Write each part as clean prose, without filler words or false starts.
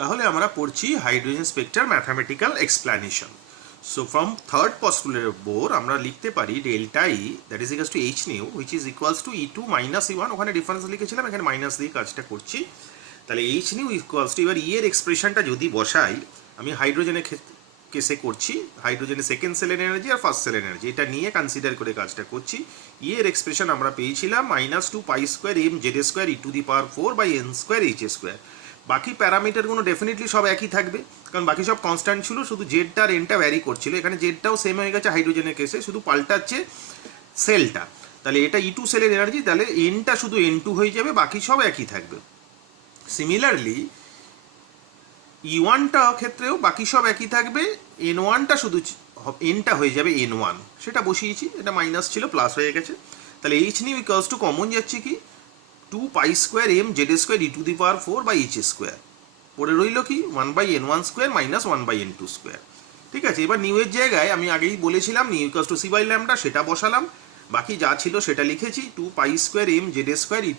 তাহলে আমরা পড়ছি হাইড্রোজেন স্পেক্ট্রার mathematical explanation. So from third পস্টুলেটের উপর আমরা লিখতে পারি delta E that is equals to H nu which is equals to E2 minus E1। ওখানে ডিফারেন্স লিখেছিলাম, এখানে মাইনাস দিয়ে কাজটা করছি। তাহলে এইচ নিউ ইকুয়ালস টু, এবার ই এর এক্সপ্রেশনটা যদি বসাই, আমি হাইড্রোজেনের কেসে করছি, হাইড্রোজেনের সেকেন্ড সেলের এনার্জি আর ফার্স্ট সেলের এনার্জি এটা নিয়ে কনসিডার করে কাজটা করছি। ই এর এক্সপ্রেশন আমরা পেয়েছিলাম -2 pi square M Z square e⁴ by N square H square. বাকি প্যারামিটারগুলো ডেফিনেটলি সব একই থাকবে, কারণ বাকি সব কনস্ট্যান্ট ছিল, শুধু জেডটা আর এনটা ভ্যারি করছিল। এখানে জেডটাও সেম হয়ে গেছে হাইড্রোজেনের কেসে, শুধু পাল্টাচ্ছে সেলটা। তাহলে এটা E2 সেলের এনার্জি, তাহলে এনটা শুধু N2 হয়ে যাবে, বাকি সব একই থাকবে। সিমিলারলি E1টা ক্ষেত্রেও বাকি সব একই থাকবে, N1টা শুধু এনটা হয়ে যাবে N1, সেটা বসিয়েছি, এটা মাইনাস ছিল প্লাস হয়ে গেছে। তাহলে H nu equals to common যাচ্ছে কি 2 pi square M Z square e⁴ by H square, পড়ে রইল কি 1 by N1 square minus 1 by N2 square. ঠিক আছে, এবার নিউ এর জায়গায় আমি আগেই বলেছিলাম nu equals to C by lambda, সেটা বসালাম, বাকি যা ছিল সেটা লিখেছি 2 pi square M Z square e⁴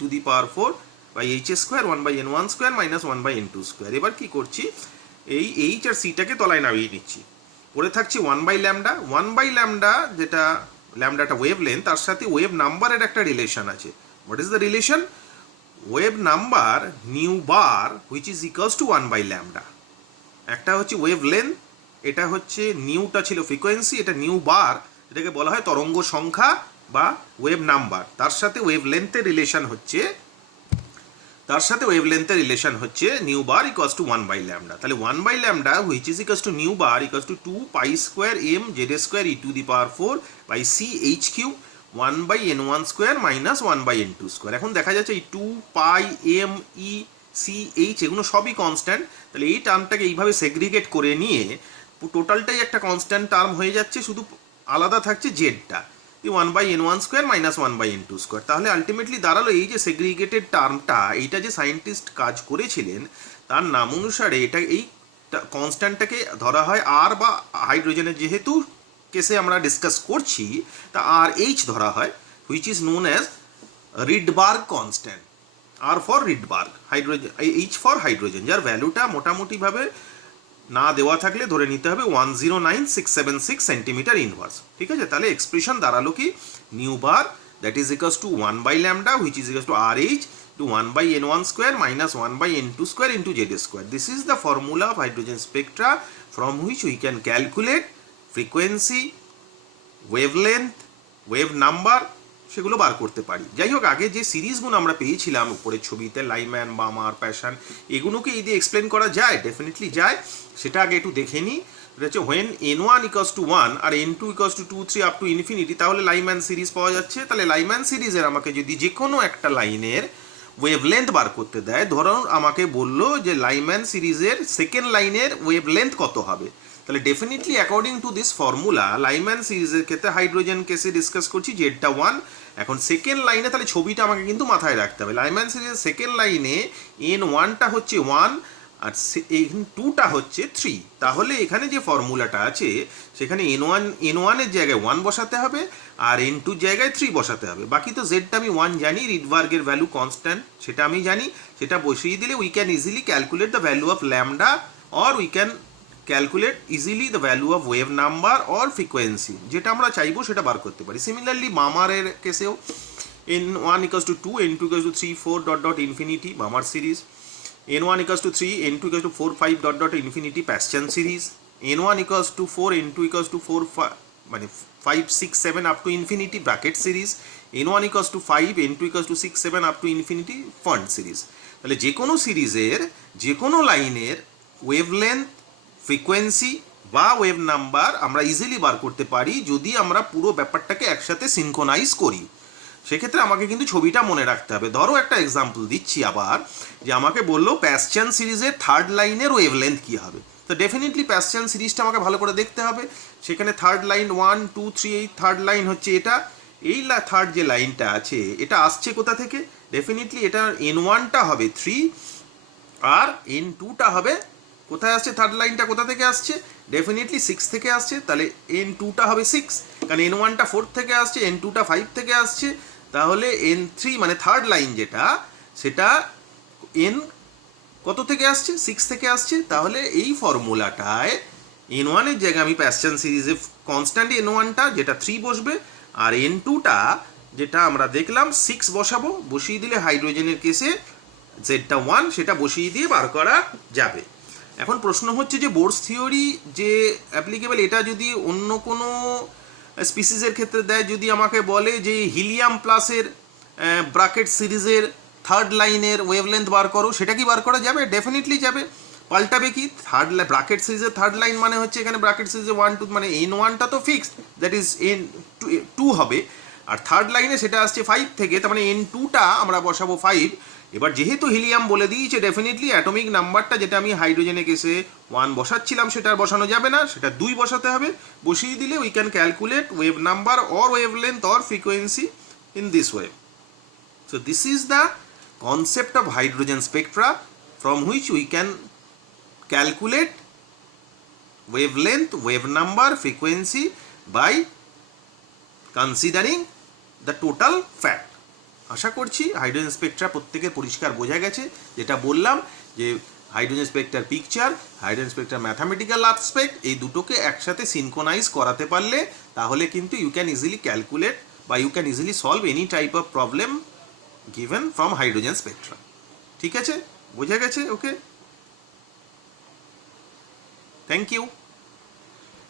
by H square 1 by N1 square minus 1 by N2 square. এবার কি করছি, এই এইচ আর সিটাকে তলায় নামিয়ে নিচ্ছি, পড়ে থাকছি 1 বাই ল্যামডা। 1 বাই ল্যামডা, যেটা ল্যামডাটা ওয়েভ লেন্থ, তার সাথে ওয়েভ নাম্বারের একটা রিলেশন আছে। What is the relation? Wave number nu bar which is equals to 1 by lambda. একটা হচ্ছে ওয়েভ লেন্থ, এটা হচ্ছে নিউটা ছিল ফ্রিকোয়েন্সি, এটা নিউ বার, এটাকে বলা হয় তরঙ্গ সংখ্যা বা ওয়েভ নাম্বার। তার সাথে ওয়েভ লেন্থের রিলেশন হচ্ছে nu bar equals to 1 by lambda. তাহলে 1 by lambda which is equals to nu bar equals to 2 pi square M Z square e⁴ by C H cube 1 by N1 square minus 1 by N2 square. এখন দেখা যাচ্ছে এই 2 pi M E C H এগুলো সবই constant, তাহলে এই টার্মটাকে এইভাবে segregate করে নিয়ে টোটালটাই একটা কনস্ট্যান্ট টার্ম হয়ে যাচ্ছে, শুধু আলাদা থাকছে জেডটা 1 by N1 square minus 1 by N2 square. তাহলে আলটিমেটলি দাঁড়ালো এই যে সেগ্রিগেটেড টার্মটা, এইটা যে সায়েন্টিস্ট কাজ করেছিলেন তার নাম অনুসারে এটা এই কনস্ট্যান্টটাকে ধরা হয় আর, বা হাইড্রোজেনের যেহেতু কেসে আমরা ডিসকাস করছি তা আর এইচ ধরা হয়, which is known as Rydberg constant. R for Rydberg, hydrogen H for hydrogen, যার ভ্যালুটা মোটামুটিভাবে না দেওয়া থাকলে ধরে নিতে হবে 109676 সেন্টিমিটার ইনভার্স। ঠিক আছে, তাহলে এক্সপ্রেশন দাঁড়ালো কি nu bar that is equals to 1 by lambda which is equals to R H to 1 by N1 square minus 1 by N2 square into Z square. This is the formula of hydrogen spectra from which we can calculate frequency, wavelength, wave number, সেগুলো বার করতে পারি। যাই হোক, আগে যে সিরিজগুলো আমরা পেয়েছিলাম উপরের ছবিতে, লাইম্যান, বামার, প্যাশন, এগুলোকে এই দিয়ে এক্সপ্লেন করা যায়, ডেফিনেটলি যায়, সেটা আগে একটু দেখে নিই। এটা হচ্ছে when N1 equals to 1 আর N2 equals to 2, 3 up to infinity, তাহলে লাইম্যান সিরিজ পাওয়া যাচ্ছে। তাহলে লাইম্যান সিরিজের আমাকে যদি যে কোনো একটা লাইনের ওয়েভলেন্থ বার করতে দেয়, ধরুন আমাকে বললো যে লাইম্যান সিরিজের সেকেন্ড লাইনের ওয়েভলেন্থ কত হবে, তাহলে definitely according to this formula Lyman সিরিজের ক্ষেত্রে হাইড্রোজেন কেসে ডিসকাস করছি জেডটা 1। এখন সেকেন্ড লাইনে তাহলে ছবিটা আমাকে কিন্তু মাথায় রাখতে হবে, লাইম্যান সিরিজের সেকেন্ড লাইনে N1টা হচ্ছে 1 আর N2টা হচ্ছে 3। তাহলে এখানে যে ফর্মুলাটা আছে সেখানে N1 এর জায়গায় 1 বসাতে হবে আর N2 জায়গায় 3 বসাতে হবে। বাকি তো জেডটা আমি 1 জানি, রিডবার্গের ভ্যালু কনস্ট্যান্ট সেটা আমি জানি, সেটা বসিয়ে দিলে we can easily calculate the value of lambda or we can calculate easily the value of wave number or frequency, যেটা আমরা চাইবো সেটা বার করতে পারি। সিমিলারলি মামারের কেসেও N1 equals to 2, N2 equals to 3, 4 dot dot infinity মামার series, N1 equals to 3, N2 equals to 4, 5 dot dot infinity Paschen series, N1 equals to 4, N2 equals to 4, মানে 5, 6, 7 up to infinity bracket series, N1 equals to 5, N2 equals to 6, 7 up to infinity font series. তাহলে যে কোনো সিরিজের যে কোনো লাইনের wavelength, frequency বা wave number আমরা ইজিলি বার করতে পারি যদি আমরা পুরো ব্যাপারটাকে একসাথে সিনক্রোনাইজ করি। সেক্ষেত্রে আমাকে কিন্তু ছবিটা মনে রাখতে হবে। ধরো একটা এক্সাম্পল দিচ্ছি আবার, যে আমাকে বললো প্যাশ্চান সিরিজের থার্ড লাইনের ওয়েভলেন্থ কী হবে, তো ডেফিনেটলি প্যাশ্চান সিরিজটা আমাকে ভালো করে দেখতে হবে। সেখানে থার্ড লাইন 1, 2, 3, এই থার্ড লাইন হচ্ছে এটা, এই থার্ড যে লাইনটা আছে এটা আসছে কোথা থেকে, ডেফিনেটলি এটা N1টা হবে 3 আর N2টা হবে, কোথায় আসছে থার্ড লাইনটা কোথা থেকে আসছে, ডেফিনেটলি 6 থেকে আসছে, তাহলে N2টা হবে 6, কারণ N1টা 4 থেকে আসছে, N2টা 5 থেকে আসছে, তাহলে N3 মানে থার্ড লাইন যেটা সেটা কত থেকে আসছে? 6 থেকে আসছে। তাহলে এই ফর্মুলাটায় N1 এর জায়গায় আমি প্যাশ্চান সিরিজে কনস্ট্যান্ট N1টা যেটা 3 বসবে, আর N2টা যেটা আমরা দেখলাম 6 বসাবো, বসিয়ে দিলে হাইড্রোজেনের কেসে জেডটা 1 সেটা বসিয়ে দিয়ে বার করা যাবে। এখন প্রশ্ন হচ্ছে যে বোরস থিওরি যে অ্যাপ্লিকেবল, এটা যদি অন্য কোনো স্পিসিসের ক্ষেত্রে দেয়, যদি আমাকে বলে যে হিলিয়াম প্লাসের ব্রাকেট সিরিজের থার্ড লাইনের ওয়েভলেন্থ বার করো, সেটা কি বার করা যাবে? ডেফিনেটলি যাবে। পাল্টাবে কি, থার্ড ব্রাকেট সিরিজের থার্ড লাইন মানে হচ্ছে এখানে ব্রাকেট সিরিজে 1 2 মানে N1টা তো ফিক্সড, দ্যাট ইজ N2 হবে, আর থার্ড লাইনে সেটা আসছে 5 থেকে, তার মানে N2টা আমরা বসাবো 5। এবার যেহেতু হিলিয়াম বলে দিয়েছে, ডেফিনেটলি অ্যাটমিক নাম্বারটা যেটা আমি হাইড্রোজেনে কেসে 1 বসাচ্ছিলাম সেটা আর বসানো যাবে না, সেটা 2 বসাতে হবে। বসিয়ে দিলে we can calculate wave number or wavelength or frequency in this way. So this is the concept of hydrogen spectra from which we can calculate wavelength, wave number, frequency by considering the total fact. আশা করছি hydrogen Spectra প্রত্যেকের পরিষ্কার বোঝা গেছে। যেটা বললাম যে hydrogen স্পেকট্রার picture, hydrogen স্পেকট্রার ম্যাথামেটিক্যাল অ্যাসপেক্ট, এই দুটোকে একসাথে সিনক্রোনাইজ করাতে পারলে তাহলে কিন্তু ইউ ক্যান ইজিলি ক্যালকুলেট বা you can easily solve any type of problem given from hydrogen spectra. ঠিক আছে, বোঝা গেছে? Okay, thank you.